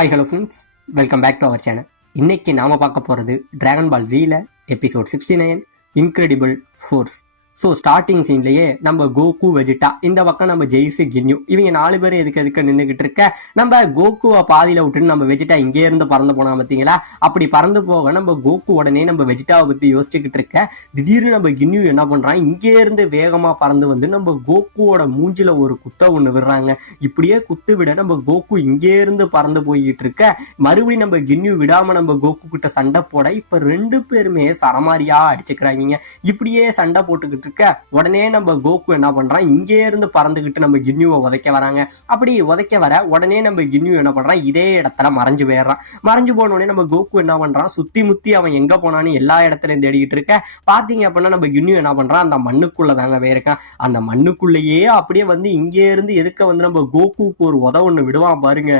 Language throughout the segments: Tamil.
Hi hello friends, welcome back to our channel. இன்னைக்கு நாம பார்க்க போகிறது டிராகன் பால் ஜீல episode 69 incredible force. So starting சீன்லேயே நம்ம கோகு வெஜிட்டா, இந்த பக்கம் நம்ம ஜெய்ஸு கின்யூ, இவங்க 4 பேரும் எதுக்கு நின்றுக்கிட்டு இருக்க. நம்ம கோகுவை பாதியில் விட்டுன்னு நம்ம வெஜிட்டா இங்கே இருந்து பறந்து போனா பார்த்தீங்களா. அப்படி பறந்து போக நம்ம கோகு உடனே நம்ம வெஜிட்டாவை பற்றி யோசிச்சுக்கிட்டு இருக்க. திடீர்னு நம்ம கின்யூ என்ன பண்ணுறான், இங்கே இருந்து வேகமாக பறந்து வந்து நம்ம கோகுவோட மூஞ்சில ஒரு குத்த ஒன்று விடுறாங்க. இப்படியே குத்து விட நம்ம கோகு இங்கே இருந்து பறந்து போய்கிட்டு இருக்க. மறுபடியும் நம்ம கின்யூ விடாம நம்ம கோகு கிட்ட சண்டை போட இப்போ 2 பேருமே சரமாரியா அடிச்சுக்கிறாங்க. இப்படியே சண்டை போட்டுக்கிட்டு உடனே நம்ம கோகு என்ன பண்றான், இங்கே இருந்து பறந்துகிட்டு நம்ம கின்யூவை உதைக்க வராங்க. அப்படி உதைக்க வர உடனே நம்ம கின்யூ என்ன பண்றான், இதே இடத்துல மறைஞ்சு போயிடுறான். மறைஞ்சு போன உடனே நம்ம கோகு என்ன பண்றான், சுத்தி முத்தி அவன் எங்க போனான்னு எல்லா இடத்துலயும் தேடிக்கிட்டு இருக்க. பாத்தீங்க அப்படின்னா நம்ம கின்யூ என்ன பண்றான், அந்த மண்ணுக்குள்ள தாங்க போயிருக்கான். அந்த மண்ணுக்குள்ளேயே அப்படியே வந்து இங்கே இருந்து எதுக்க வந்து நம்ம கோகுக்கு ஒரு உத ஒண்ணு விடுவான் பாருங்க.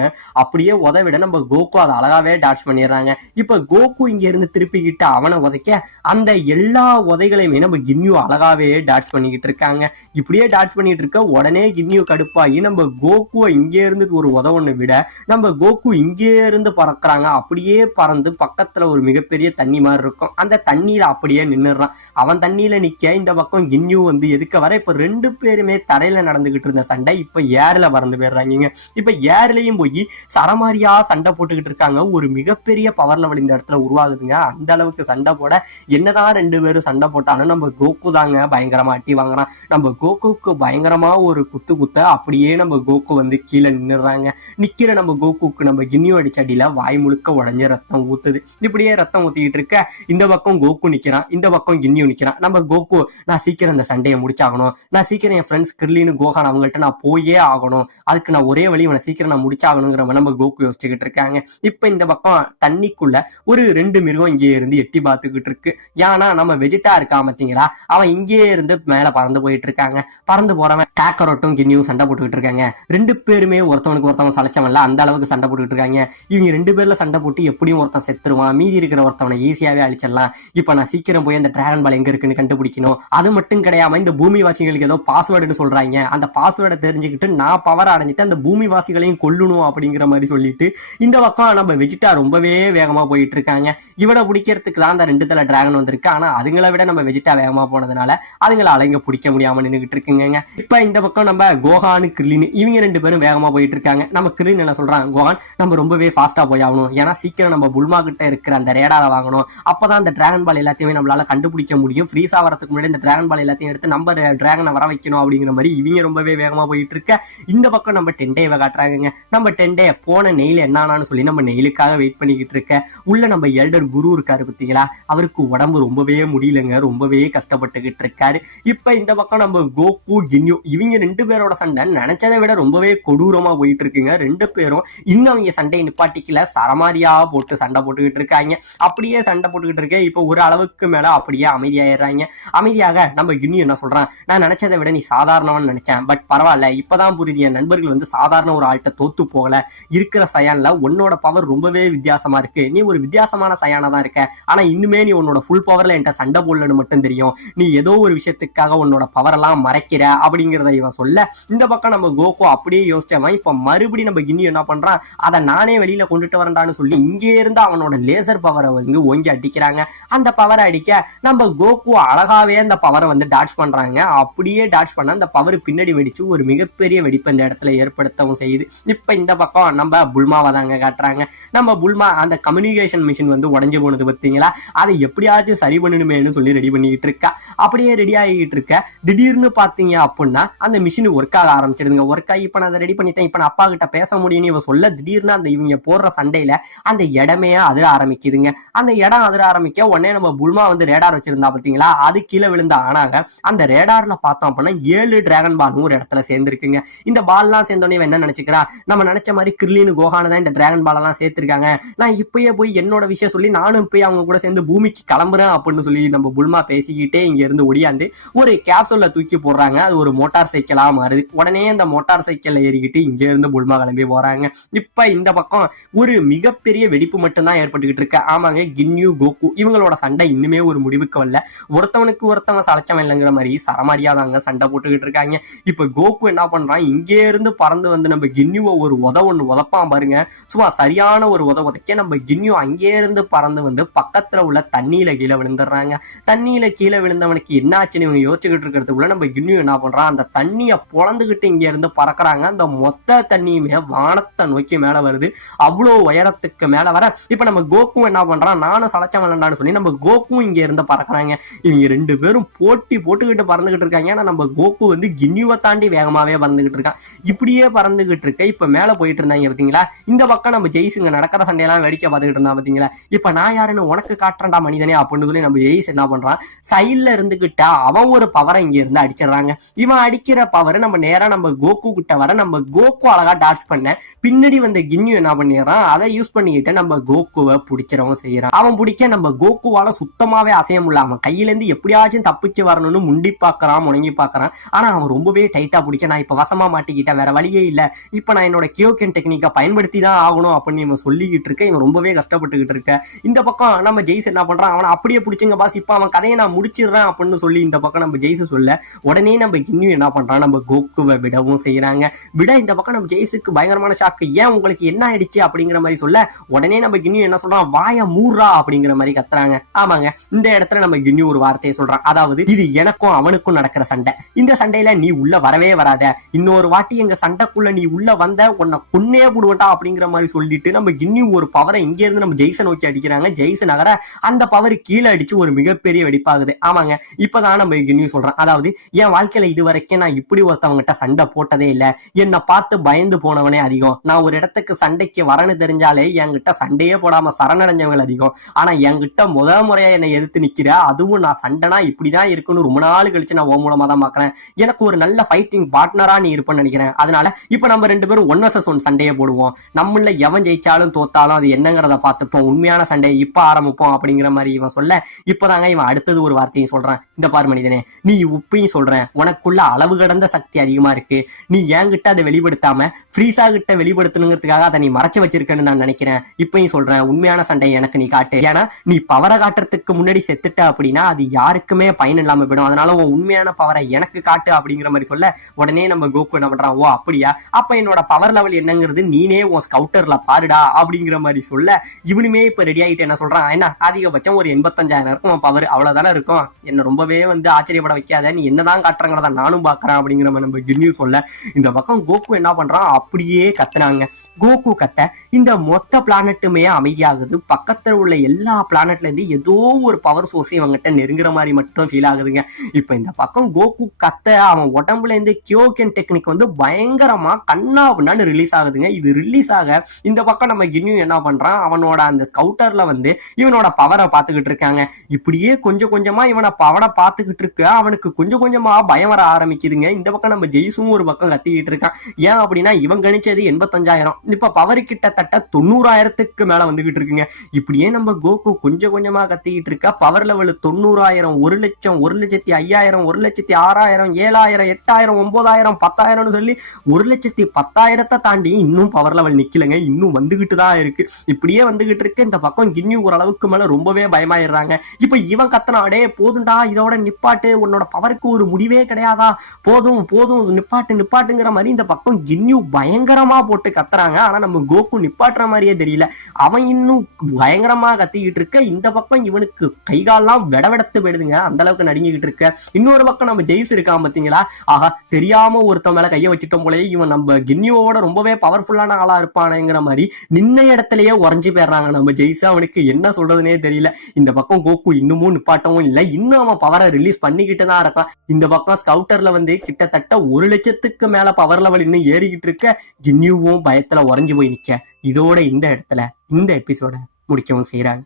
அப்படியே உத விட நம்ம கோகு அதை அழகாவே டாட்ச் பண்ணிடுறாங்க. இப்ப கோகு இங்க இருந்து திருப்பிக்கிட்டு அவனை உதைக்க அந்த எல்லா உதைகளையுமே நம்ம கின்யூ அழகாவே டாட்ச் பண்ணிக்கிட்டு இருக்காங்க. இப்படியே டாட்ச் பண்ணிட்டு இருக்க உடனே கின்யூ கடுப்பாகி நம்ம கோகுவை இங்கே இருந்து ஒரு உதவொன்னு விட நம்ம கோகு இங்கே இருந்து பறக்குறாங்க. அப்படியே பறந்து பக்கத்துல ஒரு மிகப்பெரிய தண்ணி மாதிரி இருக்கும், அந்த தண்ணியில அப்படியே நின்னுறான். அவன் தண்ணியில நிக்க இந்த பக்கம் கின்யூ வந்து எதுக்க வர. இப்ப 2 பேருமே தரையில நடந்துகிட்டு இருந்த சண்டை இப்ப ஏர்ல பறந்து போயிடுறாங்க. இப்ப ஏர்லயும் போய் சரமாரியா சண்டை போட்டுக்கிட்டு இருக்காங்க. ஒரு மிகப்பெரிய பவர் லெவல் இந்த இடத்துல உருவாகுதுங்க. அந்த அளவுக்கு சண்டை போட என்னதான் 2 பேரும் சண்டை போட்டாலும் நம்ம கோகு தாங்க பயங்கரமா அட்டி வாங்குறான். நம்ம கோகுக்கு பயங்கரமா ஒரு குத்த அப்படியே நம்ம கோகு வந்து கீழே நின்னுறாங்க. நிக்கிற நம்ம கோகுக்கு நம்ம கின்யூ அடிச்ச அடியில வாய் முழுக்க உடஞ்ச ரத்தம் ஊத்துது. இப்படியே ரத்தம் ஊத்திக்கிட்டு இருக்க இந்த பக்கம் கோகு நிக்கிறான், இந்த பக்கம் கின்யூ நிக்கிறான். நம்ம கோகு, நான் சீக்கிரம் இந்த சண்டையை முடிச்சாகணும், நான் சீக்கிரம் என் ஃப்ரெண்ட்ஸ் கிர்லின்னு கோகான் அவங்கள்ட்ட நான் போயே ஆகணும், அதுக்கு நான் ஒரே வழி இவனை சீக்கிரம் நான் முடிச்சாகணுங்கிற நம்ம கோகு யோசிச்சுக்கிட்டு இருக்காங்க. இப்ப இந்த பக்கம் தண்ணிக்குள்ள ஒரு 2 மிருகம் இங்கே இருந்து எட்டி பார்த்துக்கிட்டு இருக்கு. ஏன்னா நம்ம வெஜிட்டா இருக்கா பாத்தீங்களா, அவன் இங்கே இருந்து மேல பறந்து போயிட்டு இருக்காங்க. பறந்து போறவன் காக்கரோட்டும் கின்யூ சண்டை போட்டுக்கிட்டு இருக்காங்க. 2 பேருமே ஒருத்தவனுக்கு ஒருத்தவங்க சளைச்சவன்ல அந்த அளவுக்கு சண்டை போட்டுக்கிட்டு இருக்காங்க. இவங்க 2 பேர்ல சண்டை போட்டு எப்படியும் ஒருத்தன் செத்துருவான், மீதி இருக்கிற ஒருத்தவனை ஈஸியாவே அழிச்சிடலாம். இப்ப நான் சீக்கிரம் போய் அந்த டிராகன் பால் எங்க இருக்குன்னு கண்டுபிடிக்கணும். அது மட்டும் கிடையாம இந்த பூமிவாசிகளுக்கு ஏதோ பாஸ்வேர்டுன்னு சொல்றாங்க, அந்த பாஸ்வேர்டை தெரிஞ்சுக்கிட்டு நான் பவர் அடைஞ்சிட்டு அந்த பூமிவாசிகளையும் கொல்லணும் அப்படிங்கிற மாதிரி சொல்லிட்டு இந்த பக்கம் நம்ம வெஜிட்டா ரொம்பவே வேகமா போயிட்டு இருக்காங்க. இவனை பிடிக்கிறதுக்கு தான் அந்த 2 தலை டிராகன் வந்திருக்கு. ஆனா அதுங்களை விட நம்ம வெஜிட்டா வேகமா போனதுனால அதுங்களை அலைங்க பிடிக்க முடியாம நின்றுகிட்டு இருக்குங்க. இப்ப இந்த பக்கம் நம்ம கோகானு கிர்லின் இவங்க 2 பேரும் வேகமா போயிட்டு இருக்காங்க. நம்ம கிர்லின் என்ன சொல்றான், கோகான் நம்ம ரொம்பவே ஃபாஸ்டா போய் ஆகணும், ஏன்னா சீக்கிரம் நம்ம புல்மா கிட்ட இருக்கிற அந்த ரேடாரை வாங்கணும், அப்பதான் அந்த டிராகன் பால் எல்லாத்தையுமே நம்மளால கண்டுபிடிக்க முடியும். ஃப்ரீஸ் ஆகிறதுக்கு முன்னாடி இந்த டிராகன் பால் எல்லாத்தையும் எடுத்து நம்ம டிராகனை வர வைக்கணும் அப்படிங்கிற மாதிரி இவங்க ரொம்பவே வேகமா போயிட்டு இருக்க. இந்த பக்கம் நம்ம டெண்டேவை காட்டுறாங்க. நம்ம டெண்டே போன நெயில் என்னான்னு சொல்லி நம்ம நெயிலுக்காக வெயிட் பண்ணிக்கிட்டு இருக்க. உள்ள நம்ம எல்டர் குரு இருக்காரு பார்த்தீங்களா, அவருக்கு உடம்பு ரொம்பவே முடியலங்க, ரொம்பவே கஷ்டப்பட்டுக்கிட்டு இருக்காரு. இப்ப இந்த பக்கம் நம்ம கோகு கின்யூ இவங்க 2 பேரோட சண்டை நினைச்சதை விட ரொம்பவே கொடூரமா போயிட்டு இருக்குங்க. 2 பேரும் இன்னும் அவங்க சண்டையை நிப்பாட்டிக்கல, சரமாரியா போட்டு சண்டை போட்டுக்கிட்டு இருக்காங்க. அப்படியே சண்டை போட்டுக்கிட்டு இருக்க. இப்போ ஒரு அளவுக்கு மேல அப்படியே அமைதியாயிடுறாங்க. அமைதியாக நம்ம கின்யூ என்ன சொல்றான், நான் நினைச்சதை விட நீ சாதாரணவன் நினைச்சேன், பட் பரவாயில்ல, இப்பதான் புரியுது என் நண்பர்கள் வந்து சாதாரண ஒரு ஆள்கிட்ட தோத்து போகல, இருக்கிற சயான்ல உன்னோட பவர் ரொம்பவே வித்தியாசமா இருக்கு, நீ ஒரு வித்தியாசமான சயானா தான் இருக்க, ஆனா இன்னுமே நீ உன்னோட ஃபுல் பவர்ல என்கிட்ட சண்டை போடலன்னு மட்டும் தெரியும், நீ ஏதோ ஒரு விஷயத்துக்காக உன்னோட பவர் எல்லாம் மறைக்கிற அப்படிங்கிறத இவன் சொல்ல. இந்த பக்கம் நம்ம கோகு அப்படியே யோசிச்சவன் இப்ப மறுபடியும் நம்ம கின்யூ என்ன பண்றான், அதை நானே வெளியில கொண்டுட்டு வரண்டான்னு சொல்லி இங்கே இருந்து அவனோட லேசர் பவரை வந்து ஓங்கி அடிக்கிறாங்க. அந்த பவரை அடிக்க நம்ம கோகு அழகாவே அந்த பவரை வந்து டாட்ச் பண்றாங்க. அப்படியே டாட்ச் பண்ண அந்த பவர் பின்னாடி வெடிச்சு ஒரு மிகப்பெரிய வெடிப்பு இந்த இடத்துல ஏற்படுத்தவும் செய்யுது. இப்ப இந்த பக்கம் நம்ம புல்மாவை தாங்க காட்டுறாங்க. நம்ம புல்மா அந்த கம்யூனிகேஷன் மிஷின் வந்து உடஞ்சு போனது பார்த்தீங்களா, அதை எப்படியாச்சும் சரி பண்ணணுமேனு சொல்லி ரெடி பண்ணிக்கிட்டு இருக்கா. அப்படியே ரெடி ஆகிட்டு இருக்க. திடீர்னு பாத்தீங்க அப்படின்னா அந்த மிஷின் ஒர்க் ஆக ஆரம்பிச்சிடுதுங்க. ஒர்க் ஆகி இப்ப நான் அதை ரெடி பண்ணிட்டேன், இப்ப நான் அப்பா கிட்ட பேச முடியும்னு இவ சொல்ல, திடீர்னு அந்த இவங்க போடுற சண்டையில அந்த இடமே அதிர ஆரம்பிக்குதுங்க. அந்த இடம் அதிர ஆரம்பிக்க உடனே நம்ம புல்மா வந்து ரேடார் வச்சிருந்தா பாத்தீங்களா, அது கீழே விழுந்த ஆனாங்க. அந்த ரேடார்ல பார்த்தோம் அப்படின்னா 7 டிராகன் பால் ஒரு இடத்துல சேர்ந்துருக்குங்க. இந்த பால்லாம் சேர்ந்தோடனே என்ன நினைச்சுக்கிறா, நம்ம நினைச்ச மாதிரி கிர்லின் கோகானு தான் இந்த டிராகன் பால் எல்லாம் சேர்த்திருக்காங்க, நான் இப்பயே போய் என்னோட விஷயம் சொல்லி நானும் போய் அவங்க கூட சேர்ந்து பூமிக்கு கிளம்புறேன் அப்படின்னு சொல்லி நம்ம புல்மா பேசிக்கிட்டே இங்க இருந்து ஓடி ஒடியாந்து ஒரு கேப்சூல்ல தூக்கி போடுறாங்க. அது ஒரு மோட்டார் சைக்கிளா மாறுது. உடனே அந்த மோட்டார் சைக்கிள்ல ஏறிக்கிட்டு இங்க இருந்து புல்மா கிளம்பி போறாங்க. இப்ப இந்த பக்கம் ஒரு மிகப்பெரிய வெடிப்பு மட்டும்தான் ஏற்பட்டுக்கிட்டு இருக்கு. ஆமாங்க, கின்யூ கோகு இவங்களோட சண்டை இன்னுமே ஒரு முடிவுக்கு வரல. ஒருத்தவனுக்கு ஒருத்தவன் சளைச்சவன் இல்லைங்கிற மாதிரி சரமாரியாதாங்க சண்டை போட்டுக்கிட்டு இருக்காங்க. இப்ப கோகு என்ன பண்றான், இங்கே இருந்து பறந்து வந்து நம்ம கின்யூவை ஒரு ஒண்ணு உதப்பான் பாருங்க. சும்மா சரியான ஒரு உதைக்க நம்ம கின்யூ அங்கே இருந்து பறந்து வந்து பக்கத்துல உள்ள தண்ணியில கீழே விழுந்துடுறாங்க. தண்ணியில கீழே விழுந்தவனுக்கு என்ன ஆச்சுன்னு இவங்க யோசிச்சுக்கிட்டு இருக்கிறதுக்குள்ள நம்ம கின்யூ என்ன பண்றான், அந்த தண்ணியை பொழந்துகிட்டு இங்க இருந்து பறக்குறாங்க. அந்த மொத்த தண்ணியுமே வானத்தை நோக்கி மேல வருது. அவ்வளோ உயரத்துக்கு மேல வர இப்ப நம்ம கோகு என்ன பண்றான், நானும் சளைச்சம் விளையாண்டான்னு சொல்லி நம்ம கோகும் இங்க இருந்து பறக்குறாங்க. இவங்க ரெண்டு பேரும் போட்டி போட்டுக்கிட்டு பறந்துகிட்டு இருக்காங்க. ஏன்னா நம்ம கோகு வந்து கின்யூவை தாண்டி வேகமாவே பறந்துகிட்டு இருக்கான். இப்படியே பறந்துகிட்டு இருக்க இப்ப மேல போயிட்டு இருந்தாங்க பாத்தீங்களா. இந்த பக்கம் நம்ம ஜெய்ஸுங்க நடக்கிற சண்டையெல்லாம் வேடிக்கை பார்த்துக்கிட்டு இருந்தா பாத்தீங்களா. இப்ப நான் யாருன்னு உனக்கு காட்டுறேன்டா மனிதனே அப்படின்னு சொல்லி நம்ம ஜெய்ஸ் என்ன பண்றான், சைட்ல இருந்துகிட்ட அவன் ஒரு பவரை இங்க இருந்து அடிச்சிடறாங்க. இவன் அடிக்கிற பவர் நம்ம நேரா நம்ம கோகு கிட்ட வர நம்ம கோகு அழகா டாச் பண்ண பின்னாடி வந்த கின்யூ என்ன பண்ணிடுறான், அதை யூஸ் பண்ணிக்கிட்டு நம்ம கோகுவை பிடிச்சிடவும் செய்யறான். அவன் பிடிக்க நம்ம கோகுவால சுத்தமாவே அசைய முடியல. அவன் கையில இருந்து எப்படியாச்சும் தப்பிச்சு வரணும்னு முண்டி பாக்குறான், முணங்கி பாக்குறான். ஆனா அவன் ரொம்பவே டைட்டா பிடிக்க நான் இப்ப வசமா மாட்டிக்கிட்டேன், வேற வழியே இல்ல, இப்ப நான் என்னோட கியோகென் டெக்னிக்கை பயன்படுத்தி தான் ஆகணும் அப்படின்னு இவன் சொல்லிக்கிட்டு இருக்க. இவன் ரொம்பவே கஷ்டப்பட்டுக்கிட்டு இருக்க. இந்த பக்கம் நம்ம ஜெய்ஸ் என்ன பண்றான், அவனை அப்படியே பிடிச்சுங்க பாஸ், இப்ப அவன் கதையை நான் முடிச்சிடுறேன் அப்படின்னு சொல்லி இந்த பக்கம் நம்ம ஜெய்ஸ் சொல்ல உடனே நம்ம கின்யூ என்ன பண்றான், நம்ம கோகுவை விடவும் செய்யறாங்க. விட இந்த பக்கம் நம்ம ஜெய்ஸுக்கு பயங்கரமான ஷாக்கு. ஏன் உங்களுக்கு என்ன ஆயிடுச்சு அப்படிங்கிற மாதிரி சொல்ல உடனே நம்ம கின்யூ என்ன சொல்றான், வாய மூறா அப்படிங்கிற மாதிரி கத்துறாங்க. ஆமாங்க, இந்த இடத்துல நம்ம கின்யூ ஒரு வார்த்தையை சொல்றான், அதாவது இது எனக்கும் அவனுக்கும் நடக்கிற சண்டை, இந்த சண்டையில நீ உள்ள வரவே வராத, இன்னொரு வாட்டி எங்க சண்டைக்குள்ள நீ உள்ள வந்த உன்னை கொன்னே போடுவட்டா அப்படிங்கிற மாதிரி சொல்லிட்டு நம்ம கின்யூ ஒரு பவரை இங்க இருந்து நம்ம ஜெய்ஸை நோக்கி அடிக்கிறாங்க. ஜெய்ஸ் நகர அந்த பவர் கீழே அடிச்சு ஒரு மிகப்பெரிய வெடிப்பாகுது. ஆமாங்க, இப்பதான் நம்ம கின்யூ சொல்றான், அதாவது என் வாழ்க்கையில இது வரைக்கும் நான் இப்படி ஒருத்தவங்கிட்ட சண்டை போட்டதே இல்ல, என்னை பார்த்து பயந்து போனவனே அதிகம், நான் ஒரு இடத்துக்கு சண்டைக்கு வரன்னு தெரிஞ்சாலே என்கிட்ட சண்டையே போடாம சரணடைஞ்சவங்க அதிகம், ஆனா என்கிட்ட முதல் முறையா என்னை எதிர்த்து நிக்கிற, அதுவும் நான் சண்டைனா இப்படிதான் இருக்குன்னு ரொம்ப நாள் கழிச்சு நான் உன் மூலமா தான் பாக்குறேன், எனக்கு ஒரு நல்ல ஃபைட்டிங் பார்ட்னரா நீ இருப்பேன்னு நினைக்கிறேன், அதனால இப்ப நம்ம ரெண்டு பேரும் 1vs1 சண்டையை போடுவோம், நம்மள எவன் ஜெயிச்சாலும் தோத்தாலும் அது என்னங்கிறத பார்த்துப்போம், உண்மையான சண்டையை இப்ப ஆரம்பிப்போம் அப்படிங்கிற மாதிரி இவன் சொல்ல இப்பதாங்க இவன் அடுத்தது ஒரு வார்த்தையும் சொல்றான், இந்த பார் மனிதனே, நீ உப்பையும் சொல்றேன், உனக்குள்ள அளவு கடந்த சக்தி அதிகமா இருக்கு, நீ என்கிட்ட அதை வெளிப்படுத்தாம ஃப்ரீஸா கிட்ட வெளிப்படுத்தணுங்கிறதுக்காக அதை நீ மறைச்சு வச்சிருக்கேன்னு நான் நினைக்கிறேன், இப்பயும் சொல்றேன் உண்மையான சண்டையை எனக்கு நீ காட்டு, ஏன்னா நீ பவரை காட்டுறதுக்கு முன்னாடி செத்துட்ட அப்படின்னா அது யாருக்குமே பயன் இல்லாம போயிடும், அதனால உன் உண்மையான பவரை எனக்கு காட்டு அப்படிங்கிற மாதிரி சொல்ல உடனே நம்ம கோகு என்ன பண்றான், ஓ அப்படியா, அப்ப என்னோட பவர் லெவல் என்னங்கிறது நீனே உன் ஸ்கவுட்டர்ல பாருடா அப்படிங்கிற மாதிரி சொல்ல இவனுமே இப்ப ரெடி ஆகிட்டு என்ன சொல்றான், என்ன அதிகபட்சம் ஒரு 85,000 இருக்கும் பவர், அவ்வளவுதானே இருக்கும், என்ன ரொம்பவே வந்து ஆச்சரியப்பட வைக்காத, நீ என்னதான் காட்டுறங்கிறத நானும் பாக்குறேன் அப்படிங்கிற மாதிரி நம்ம கின்யூ சொல்ல இந்த பக்கம் கோகு என்ன பண்றான், அப்படியே கத்துனாங்க. கோகு கத்த இந்த மொத்த பிளானட்டுமே அமைதியாகுது. பக்கத்துல உள்ள எல்லா பிளானட்ல இருந்து ஏதோ ஒரு பவர் சோர்ஸ் இவங்கிட்ட நெருங்குற மாதிரி மட்டும் ஃபீல் ஆகுதுங்க. இப்ப இந்த பக்கம் கோகு கத்த அவன் உடம்புல இருந்து கியோகென் டெக்னிக் வந்து பயங்கரமா கண்ணா அப்படின்னு ரிலீஸ் ஆகுதுங்க. இது ரிலீஸ் ஆக இந்த பக்கம் நம்ம கின்யூ என்ன பண்றான், அவனோட அந்த ஸ்கவுட்டர்ல வந்து இவனோட பவரை பார்த்துக்கிட்டு இருக்காங்க. இப்படியே கொஞ்சம் கொஞ்சமா இவனை பவரை பார்த்துக்கிட்டு இருக்க அவனுக்கு கொஞ்சம் கொஞ்சமா பயம் வர ஆரம்பிக்குதுங்க. இந்த பக்கம் நம்ம ஜெய்ஸும் ஒரு பக்கம் கத்திக்கிட்டு இருக்கான். ஏன் அப்படின்னா இவன் கணிச்சது 85,000, இப்ப பவர் கிட்டத்தட்ட 90,000க்கு மேல வந்துகிட்டு இருக்குங்க. இப்படியே நம்ம கோகு கொஞ்சம் கொஞ்சமா கத்திக்கிட்டு இருக்க பவர் லெவல் 90,000, 1,00,000, 1,05,000, 1,06,000, 7,000, 8,000, 9,000, 10,000 சொல்லி 1,10,000 தாண்டி இன்னும் பவர் லெவல் நிக்கலங்க, இன்னும் வந்துகிட்டு தான் இருக்கு. இப்படியே வந்துகிட்டு இருக்கு. இந்த பக்கம் கின்யூ ஓரளவுக்கு மேல ரொம்பவே பயமாயிடுறாங்க. இப்ப இவன் கத்தனாடே போதும்டா இதோட நிப்பாட்டு, உன்னோட பவருக்கு ஒரு முடிவே கிடையாதா, போதும் போதும் நிப்பாட்டு நிப்பாட்டுங்கிற மாதிரி இந்த பக்கம் கின்யூ பயங்கரமா போட்டு கத்துறாங்க. ஆனா நம்ம கோகு நிப்பாட்டுற மாதிரியே தெரியல, அவன் இன்னும் பயங்கரமா கத்திக்கிட்டு இருக்க. இந்த பக்கம் இவனுக்கு கைகாலெல்லாம் விடவிடத்து போயிடுதுங்க, அந்த அளவுக்கு நடுங்கிக்கிட்டு இருக்க. இன்னொரு பக்கம் நம்ம ஜெய்ஸ் இருக்கான் பாத்தீங்களா, ஆஹா தெரியாம ஒருத்த மேல கைய வச்சுட்டோம் போலயே, இவன் நம்ம கின்யூவோட ரொம்பவே பவர்ஃபுல்லான ஆளா இருப்பானுங்கிற மாதிரி நின்ன இடத்துலயே உறைஞ்சு போயிடுறாங்க நம்ம ஜெய்ஸ். அவனுக்கு என்ன சொல்றதுனே தெரியல. இந்த பக்கம் கோகு இன்னமும் நிப்பாட்டவும் இல்லை, இன்னும் அவன் பவரை ரிலீஸ் பண்ணிக்கிட்டு தான் இருக்கான். இந்த பக்கம் ஸ்கவுட்டர்ல வந்து கிட்டத்தட்ட 1,00,000க்கு மேல பவர் லெவல் இன்னும் ஏறிக்கிட்டு இருக்க. கின்யூவும் பயத்துல உறைஞ்சு போய் நிக்க. இதோட இந்த இடத்துல இந்த எபிசோட முடிக்கவும் செய்யறாங்க.